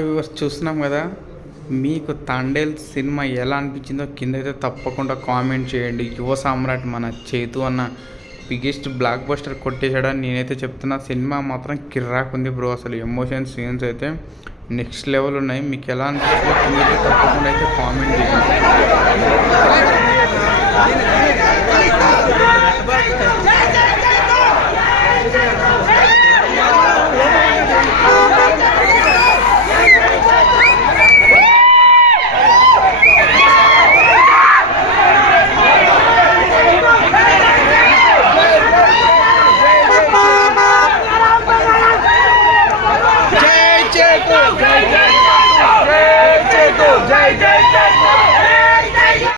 Hi viewers, చూస్తున్నాం కదా. మీకు తాండేల్ సినిమా ఎలా అనిపించిందో కిందైతే తప్పకుండా కామెంట్ చేయండి. యువ సామ్రాట్ మన చేతు అన్న బిగ్గెస్ట్ బ్లాక్ బస్టర్ కొట్టేశాడని నేనైతే చెప్తున్నా. సినిమా మాత్రం కిర్రాకుంది బ్రో. అసలు ఎమోషన్ సీన్స్ అయితే నెక్స్ట్ లెవెల్ ఉన్నాయి. మీకు ఎలా అనిపిస్తుందో కిందైతే తప్పకుండా అయితే కామెంట్ చేయండి.